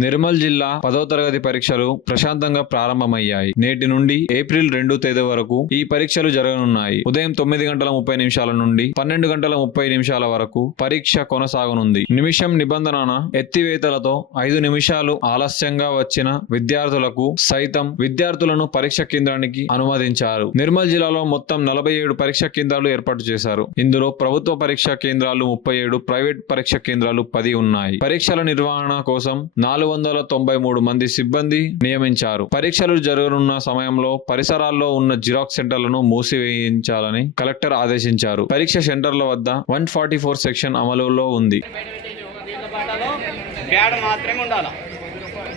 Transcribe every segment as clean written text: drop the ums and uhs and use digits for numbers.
నిర్మల్ జిల్లా 10వ తరగతి పరీక్షలు ప్రశాంతంగా ప్రారంభమయ్యాయి. నేటి నుండి ఏప్రిల్ 2 తేదీ వరకు ఈ పరీక్షలు జరగనున్నాయి. ఉదయం 9:30 నుండి 12:30 వరకు పరీక్ష కొనసాగనుంది. నిమిషం నిబంధన ఎత్తివేతలతో 5 నిమిషాలు ఆలస్యంగా వచ్చిన విద్యార్థులకు సైతం విద్యార్థులను పరీక్ష కేంద్రానికి అనుమతించారు. నిర్మల్ జిల్లాలో మొత్తం 47 పరీక్ష కేంద్రాలు ఏర్పాటు చేశారు. ఇందులో ప్రభుత్వ పరీక్షా కేంద్రాలు 37, ప్రైవేట్ పరీక్ష కేంద్రాలు 10 ఉన్నాయి. పరీక్షల నిర్వహణ కోసం 493 మంది సిబ్బంది నియమించారు. పరీక్షలు జరగనున్న సమయంలో పరిసరాల్లో ఉన్న జిరాక్స్ సెంటర్లను మూసివేయించాలని కలెక్టర్ ఆదేశించారు. పరీక్ష సెంటర్ల వద్ద 144 సెక్షన్ అమలులో ఉంది. ప్యాడ్ మాత్రమే ఉండాలి.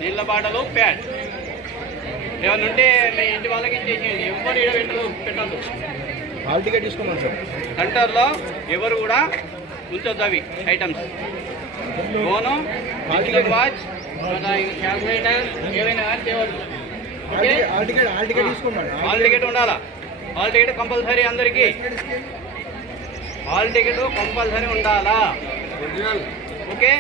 నీళ్ళ బాటలో ప్యాడ్ ఏమైనా ఉంటే మీ ఇంటి వాళ్ళకి ఇచ్చేసేయండి. ఎవరు పెట్టద్దు. హాల్ టికెట్ తీసుకోమని సార్. సెంటర్లో ఎవరు కూడా ఉంచొద్దు అవి items. Phone, digital watch, calculator ఏవైనా తేవద్దు. హాల్ టికెట్ తీసుకోమని. హాల్ టికెట్ ఉండాలా. హాల్ టికెట్ కంపల్సరీ అందరికీ. హాల్ టికెట్ కంపల్సరీ ఉండాలా. ఓకే.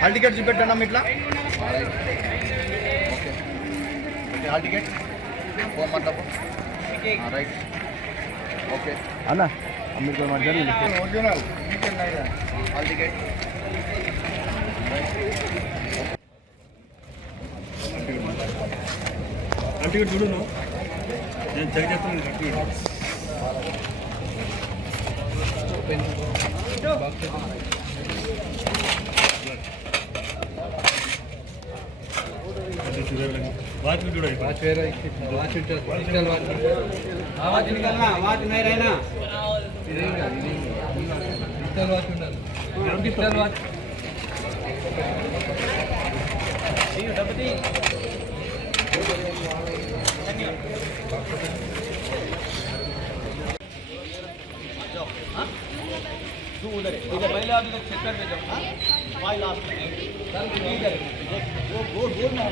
హాల్ టికెట్ చూపెట్టండి ఇట్లా. హాల్ టికెట్ ఫోన్ మాట్లాడు. రైట్. ఓకే అన్న మీరు original hall ticket. Hall ticket చూడు. నేను చెక్ చేస్తాను. वाच में जुड़ा है। वाच मेरा वाच डिजिटल वाच निकलना। वाच मेरा है ना। डिजिटल वाच ఉండాలి. డిజిటల్ వాచ్ ये डबती तू उधर है। इधर पहले आप इधर चेक करके जाओ। हां फाइल लास्ट में सर इधर वो बोल ना है।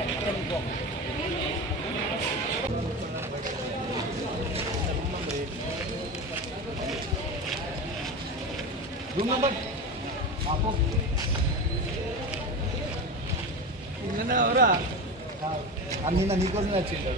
रूम नंबर आपको నిన్న నీకోసం వచ్చింది.